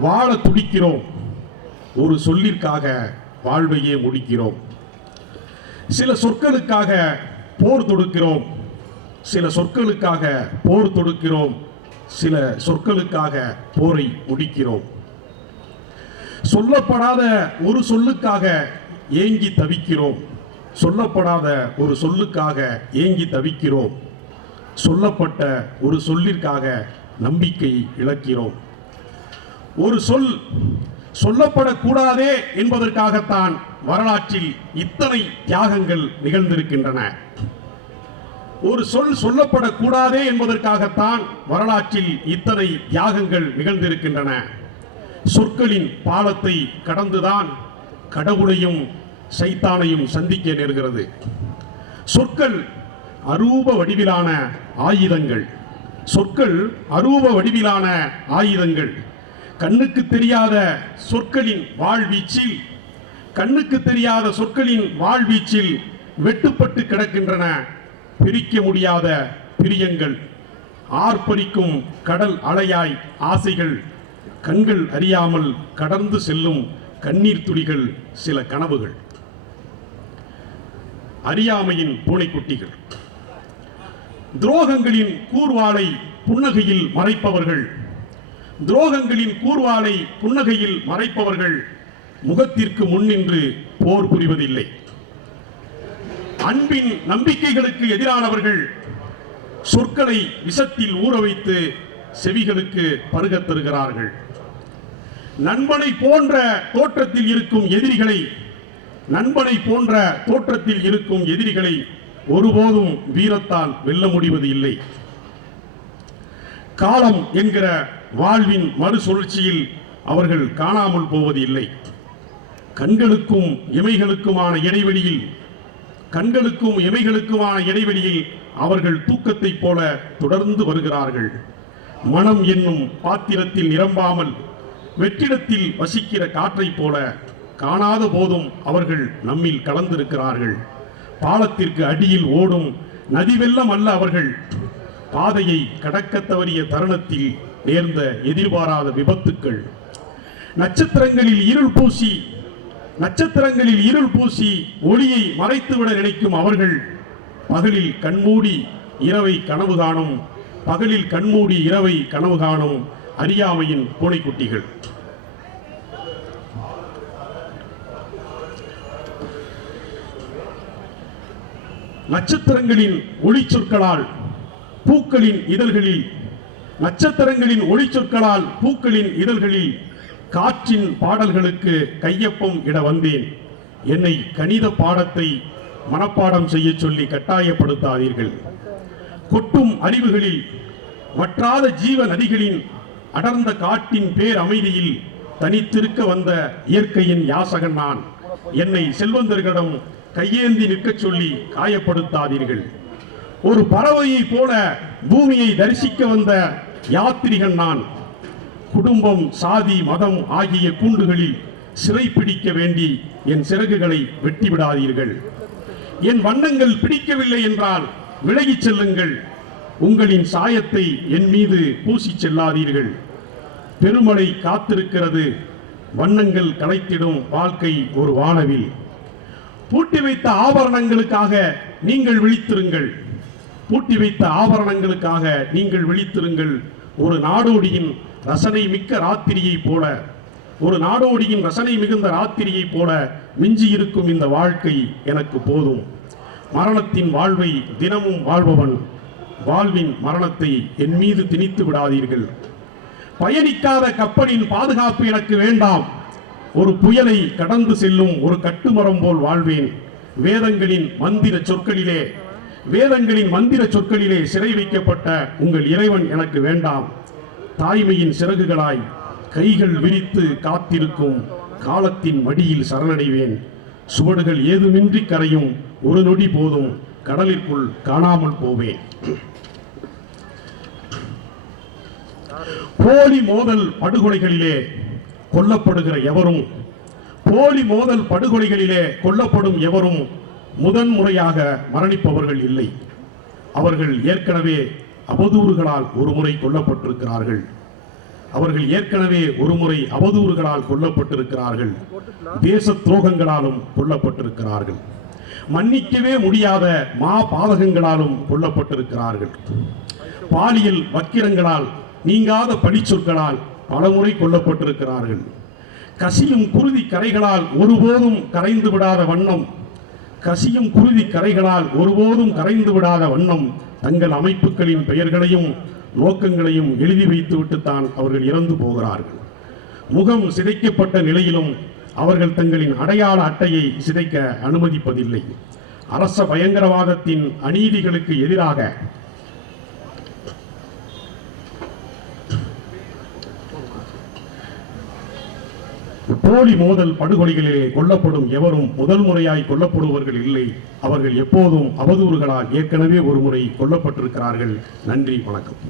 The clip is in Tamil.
வாழ துடிக்கிறோம், ஒரு சொல்லிற்காக வாழ்வையே முடிக்கிறோம். சில சொற்களுக்காக போர் தொடுக்கிறோம், சில சொற்களுக்காக போர் தொடுக்கிறோம், சில சொற்களுக்காக போரை முடிக்கிறோம். சொல்லப்படாத ஒரு சொல்லுக்காக ஏங்கி தவிக்கிறோம், சொல்லப்படாத ஒரு சொல்லுக்காக ஏங்கி தவிக்கிறோம். சொல்லப்பட்ட ஒரு சொல்லிற்காக நம்பிக்கை இழக்கிறோம். ஒரு சொல் சொல்லப்படக்கூடாதே என்பதற்காகத்தான் வரலாற்றில் இத்தனை தியாகங்கள் நிகழ்ந்திருக்கின்றன. ஒரு சொல் சொல்லப்படக்கூடாதே என்பதற்காகத்தான் வரலாற்றில் இத்தனை தியாகங்கள் நிகழ்ந்திருக்கின்றன. சொற்களின் பாலத்தை கடந்துதான் கடவுளையும் சைத்தானையும் சந்திக்க நேர்கிறது. சொற்கள் அரூப வடிவிலான ஆயுதங்கள், சொற்கள் அரூப வடிவிலான ஆயுதங்கள். கண்ணுக்கு தெரியாத சொற்களின் வாழ்வீச்சில், கண்ணுக்கு தெரியாத சொற்களின் வாழ்வீச்சில் வெட்டுப்பட்டு கிடக்கின்றன பிரிக்க முடியாத பிரியங்கள். ஆர்ப்பரிக்கும் கடல் அலையாய் ஆசைகள், கண்கள் அறியாமல் கடந்து செல்லும் கண்ணீர் துளிகள், சில கனவுகள். அறியாமையின் பூனைக்குட்டிகள். துரோகங்களின் கூர்வாளை புன்னகையில் மறைப்பவர்கள், துரோகங்களின் கூர்வாளை புன்னகையில் மறைப்பவர்கள் முகத்திற்கு முன்னின்று போர் புரிவதில்லை. அன்பின் நம்பிக்கைகளுக்கு எதிரானவர்கள் சொற்களை விஷத்தில் ஊற வைத்து செவிகளுக்கு பருகத் தருகிறார்கள். நண்பனை போன்ற தோற்றத்தில் இருக்கும் எதிரிகளை, நண்பனை போன்ற தோற்றத்தில் இருக்கும் எதிரிகளை ஒருபோதும் வீரத்தால் வெல்ல முடிவது இல்லை. காலம் என்கிற வாழ்வின் மறுசுழற்சியில் அவர்கள் காணாமல் போவது இல்லை. கண்களுக்கும் இமைகளுக்குமான இடைவெளியில், கண்களுக்கும் இமைகளுக்குமான இடைவெளியில் அவர்கள் தூக்கத்தைப் போல தொடர்ந்து வருகிறார்கள். மனம் என்னும் பாத்திரத்தில் நிரம்பாமல் வெற்றிடத்தில் வசிக்கிற காற்றைப் போல காணாத போதும் அவர்கள் நம்மில் கலந்திருக்கிறார்கள். பாலத்திற்கு அடியில் ஓடும் நதி வெள்ளம் அல்ல அவர்கள். பாதையை கடக்க தவறிய தருணத்தில் நேர்ந்த எதிர்பாராத விபத்துக்கள். நட்சத்திரங்களில் இருள் பூசி, நட்சத்திரங்களில் இருள் பூசி ஒளியை மறைத்துவிட நினைக்கும் அவர்கள் பகலில் கண்மூடி இரவை கனவு காணும், பகலில் கண்மூடி இரவை கனவு காணும் அறியாமையின் பூனைக்குட்டிகள். நட்சத்திரங்களின் ஒளி சொற்களால் பூக்களின் இதழ்களில், நட்சத்திரங்களின் ஒளி சொற்களால் பூக்களின் இதழ்களில் காற்றின் பாடல்களுக்கு கையொப்பம் இட வந்தேன். என்னை கணித பாடத்தை மனப்பாடம் செய்ய சொல்லி கட்டாயப்படுத்தாதீர்கள். கொட்டும் அறிவுகளில், வற்றாத ஜீவ நதிகளின் அடர்ந்த காட்டின் பேர் அமைதியில் தனித்திருக்க வந்த இயற்கையின் யாசகன் நான். என்னை செல்வந்தர்களிடம் கையேந்தி நிற்கச் சொல்லி காயப்படுத்தாதீர்கள். ஒரு பறவையை போல பூமியை தரிசிக்க வந்த யாத்திரிகன் நான். குடும்பம், சாதி, மதம் ஆகிய கூண்டுகளில் சிறை பிடிக்க வேண்டி என் சிறகுகளை வெட்டிவிடாதீர்கள். என் வண்ணங்கள் பிடிக்கவில்லை என்றால் விலகிச் செல்லுங்கள். உங்களின் சாயத்தை என் மீது பூசி செல்லாதீர்கள். பெருமழை காத்திருக்கிறது, வண்ணங்கள் களைத்திடும் வாழ்க்கை ஒரு வானவில். பூட்டி வைத்த ஆபரணங்களுக்காக நீங்கள் விழித்திருங்கள், பூட்டி வைத்த ஆபரணங்களுக்காக நீங்கள் விழித்திருங்கள். ஒரு நாடோடியின் ரசனை மிக்க ராத்திரியை போல, ஒரு நாடோடியின் ரசனை மிகுந்த ராத்திரியை போல மிஞ்சி இருக்கும் இந்த வாழ்க்கை எனக்கு போதும். மரணத்தின் வாழ்வை தினமும் வாழ்பவன், வாழ்வின் மரணத்தை என் மீது திணித்து விடாதீர்கள். பயணிக்காத கப்பலின் பாதுகாப்பு எனக்கு வேண்டாம். ஒரு புயலை கடந்து செல்லும் ஒரு கட்டுமரம் போல் வாழ்வேன். வேதங்களின் மந்திர சொற்களிலே, வேதங்களின் மந்திர சொற்களிலே சிறை வைக்கப்பட்ட உங்கள் இறைவன் எனக்கு வேண்டாம். தாய்மையின் சிறகுகளாய் கைகள் விரித்து காத்திருக்கும் காலத்தின் மடியில் சரணடைவேன். சுவடுகள் ஏதுமின்றி கரையும் ஒரு நொடி போதும் கடலிற்குள் காணாமல் போவேன். போலி மோதல் படுகொலைகளிலே கொல்லப்படுகிற எவரும், போலி மோதல் படுகொலைகளிலே கொல்லப்படும் எவரும் முதன்முறையாக மரணிப்பவர்கள் இல்லை. அவர்கள் ஏற்கனவே அவதூறுகளால் ஒரு முறை கொல்லப்பட்டிருக்கிறார்கள். அவர்கள் ஏற்கனவே ஒருமுறை அவதூறுகளால் கொல்லப்பட்டிருக்கிறார்கள், தேச துரோகங்களாலும் கொல்லப்பட்டிருக்கிறார்கள், மன்னிக்கவே முடியாத மா பாதகங்களாலும் கொல்லப்பட்டிருக்கிறார்கள், பாலியல் வக்கிரங்களால் நீங்காத பழிச்சொற்களால் பலமுறை கொல்லப்பட்டிருக்கிறார்கள், கசியும் குருதி கரைகளால் ஒருபோதும் கரைந்து விடாத வண்ணம் தங்கள் அமைப்புகளின் பெயர்களையும் நோக்கங்களையும் எழுதி வைத்துவிட்டுத்தான் அவர்கள் இறந்து போகிறார்கள். முகம் சிதைக்கப்பட்ட நிலையிலும் அவர்கள் தங்களின் அடையாள அட்டையை சிதைக்க அனுமதிப்பதில்லை. அரச பயங்கரவாதத்தின் அநீதிகளுக்கு எதிராக போலி மோதல் படுகொலைகளிலே கொல்லப்படும் எவரும் முதல் முறையாய் கொல்லப்படுவர்கள் இல்லை. அவர்கள் எப்போதும் அவதூறுகளால் ஏற்கனவே ஒரு முறை கொல்லப்பட்டிருக்கிறார்கள். நன்றி, வணக்கம்.